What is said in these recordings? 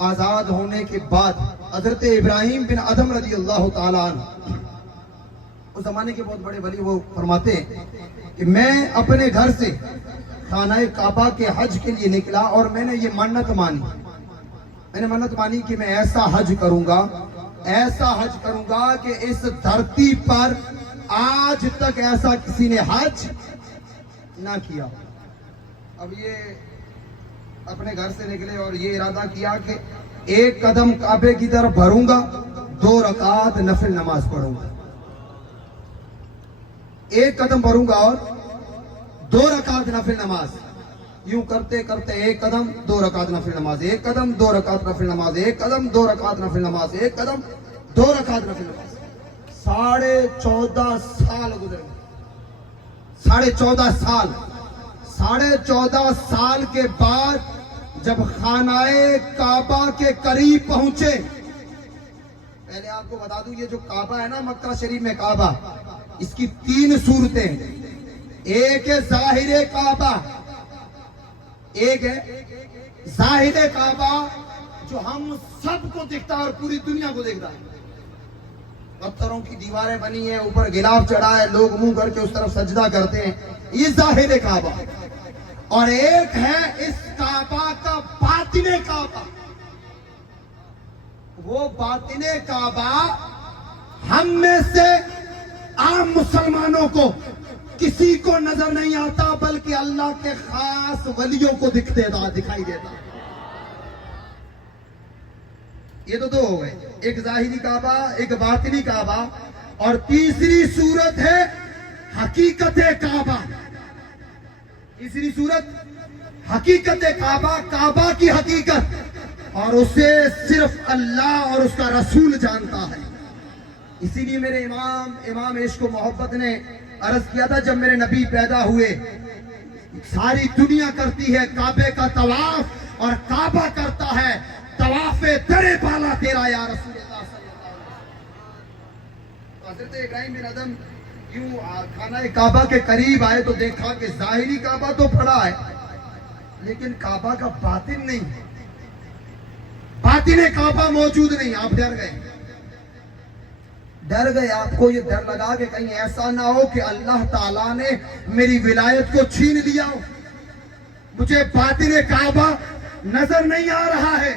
آزاد ہونے کے بعد حضرت ابراہیم بن ادھم رضی اللہ تعالیٰ عنہ، اس زمانے کے بہت بڑے ولی، وہ فرماتے ہیں کہ میں اپنے گھر سے خانہ کعبہ کے حج کے لیے نکلا اور میں نے یہ منت مانی، میں نے منت مانی کہ میں ایسا حج کروں گا، ایسا حج کروں گا کہ اس دھرتی پر آج تک ایسا کسی نے حج نہ کیا۔ اب یہ اپنے گھر سے نکلے اور یہ ارادہ کیا کہ ایک قدم کعبے کی طرف بھروں گا، 2 رکعت نفل نماز پڑھوں گا، ایک قدم بھروں گا اور 2 رکعت نفل نماز، یوں کرتے کرتے ایک قدم 2 رکعت نفل نماز، ایک قدم 2 رکعت نفل نماز، ایک قدم 2 رکعت نفل نماز، ایک قدم 2 رکعت نفل نماز۔ 14.5 سال گزرے، 14.5 سال، 14.5 سال کے بعد جب خانہ کعبہ کے قریب پہنچے، پہلے آپ کو بتا دوں یہ جو کعبہ ہے نا مکہ شریف میں کعبہ، اس کی 3 صورتیں، ایک ہے ظاہر کعبہ، ایک ہے ظاہر کعبہ جو ہم سب کو دکھتا ہے اور پوری دنیا کو دیکھتا ہے، پتھروں کی دیواریں بنی ہیں، اوپر غلاف چڑھا ہے، لوگ منہ کر کے اس طرف سجدہ کرتے ہیں، یہ ظاہر کعبہ، اور ایک ہے اس کعبہ کا باطن کعبہ۔ وہ باطن کعبہ ہم میں سے عام مسلمانوں کو کسی کو نظر نہیں آتا، بلکہ اللہ کے خاص ولیوں کو دکھائی دیتا۔ یہ تو 2 ہو گئے، ایک ظاہری کعبہ، ایک باطنی کعبہ، اور تیسری صورت ہے حقیقت کعبہ۔ تیسری صورت حقیقت کعبہ، کعبہ کی حقیقت، اور اسے صرف اللہ اور اس کا رسول جانتا ہے۔ اسی لیے میرے امام عشق و محبت نے عرض کیا تھا، جب میرے نبی پیدا ہوئے ساری دنیا کرتی ہے کعبے کا طواف، اور کعبہ کرتا ہے طواف در بالا تیرا یا رسول اللہ صلی اللہ علیہ وسلم۔ حضرت ابراہیم بن ادھم یوں خانہ کعبہ کے قریب آئے تو دیکھا کہ ظاہری کعبہ تو پڑا ہے لیکن کعبہ کا باطن نہیں ہے، باطن کعبہ موجود نہیں۔ آپ ڈر گئے، آپ کو یہ ڈر لگا کہ کہیں ایسا نہ ہو کہ اللہ تعالیٰ نے میری ولایت کو چھین لیا ہو، مجھے باطن کعبہ نظر نہیں آ رہا ہے۔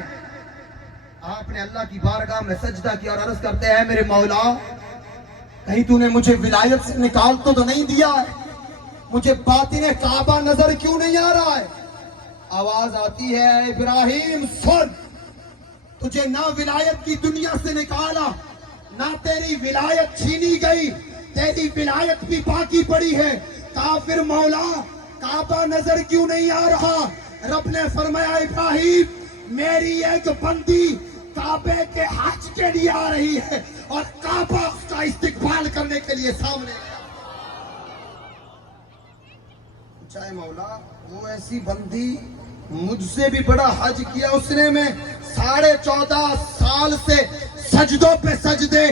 آپ نے اللہ کی بارگاہ میں سجدہ کیا اور عرض کرتے ہیں، میرے مولا کہیں تو نے مجھے ولایت سے نکال تو نہیں دیا ہے، مجھے باطن کعبہ نظر کیوں نہیں آ رہا ہے؟ آواز آتی ہے، ابراہیم سن، تجھے نہ ولایت کی دنیا سے نکالا، نہ تیری ولایت چھینی گئی، تیری ولایت بھی باقی پڑی ہے۔ کافر مولا کعبہ نظر کیوں نہیں آ رہا؟ رب نے فرمایا، ابراہیم میری ایک بندی کعبے کے حج کے لیے آ رہی ہے اور کعبہ اس کا استقبال کرنے کے لیے سامنے ہے۔ چاہے مولا وہ ایسی بندی مجھ سے بھی بڑا حج کیا اس نے، میں 14.5 سال سے سجدوں پہ سجدے،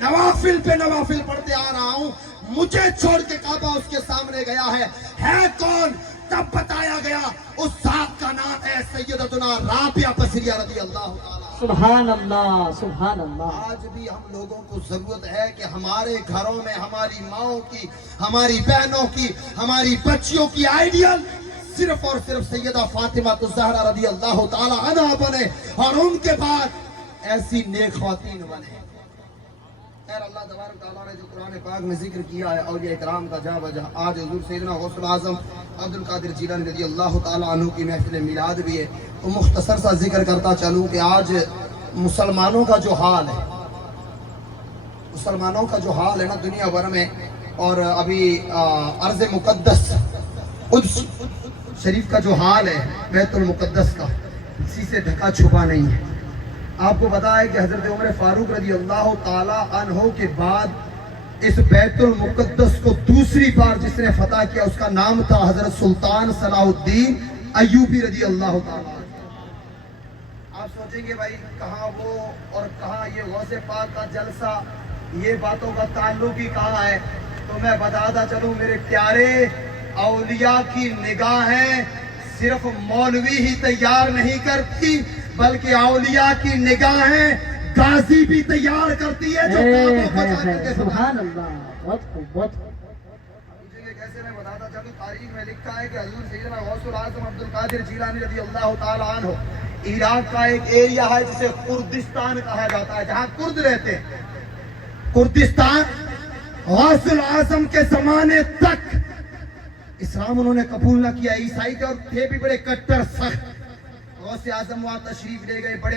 نوافل پہ نوافل پڑھتے آ رہا ہوں، مجھے چھوڑ کے کعبہ اس کے سامنے گیا ہے کون؟ تب بتایا گیا اس ذات کا نام ہے سیدتنا رابعہ بصریہ رضی اللہ تعالیٰ۔ سبحان اللہ، سبحان اللہ۔ آج بھی ہم لوگوں کو ضرورت ہے کہ ہمارے گھروں میں ہماری ماؤں کی، ہماری بہنوں کی، ہماری بچیوں کی آئیڈیل صرف اور صرف سیدہ فاطمہ الزہرا رضی اللہ تعالیٰ عنہا بنے، اور ان کے بعد ایسی نیک خواتین بنے۔ خیر اللہ تبارک تعالیٰ نے جو قرآن پاک میں ذکر کیا ہے اولیاء کرام کا جا بجا، آج حضور سیدنا غوث اعظم عبد القادر جیلانی رضی اللہ تعالیٰ عنہ کی محفل میلاد بھی ہے، تو مختصر سا ذکر کرتا چلوں کہ آج مسلمانوں کا جو حال ہے، مسلمانوں کا جو حال ہے نا دنیا بھر میں، اور ابھی ارض مقدس قدس شریف کا جو حال ہے، بیت المقدس کا، کسی سے ڈھکا چھپا نہیں ہے۔ آپ کو پتا ہے کہ حضرت عمر فاروق رضی اللہ تعالیٰ عنہ کے بعد اس بیت المقدس کو دوسری بار جس نے فتح کیا اس کا نام تھا حضرت سلطان صلاح الدین ایوبی رضی اللہ تعالیٰ عنہ۔ آپ سوچیں گے بھائی کہاں وہ اور کہاں یہ غوث پاک کا جلسہ، یہ باتوں کا تعلق ہی کہاں ہے؟ تو میں بتاتا چلوں میرے پیارے، اولیاء کی نگاہیں صرف مولوی ہی تیار نہیں کرتی بلکہ اولیاء کی نگاہیں غازی بھی تیار کرتی ہے جو کعبہ کو جا کر کے سبحان اللہ، بہت خوب، بہت خوب۔ یہ کیسے میں بتاتا چلوں، تاریخ میں لکھا ہے کہ حضور سیدنا غوث الاعظم عبد القادر جیلانی رضی اللہ تعالی عنہ عراق کا ایک ایریا ہے جسے کردستان کہا جاتا ہے، جہاں کرد رہتے ہیں۔ کردستان غوث الاعظم کے زمانے تک اسلام انہوں نے قبول نہ کیا، عیسائی تھے اور تھے بھی بڑے کٹر سخت۔ غوث اعظم وہاں تشریف لے گئے، بڑے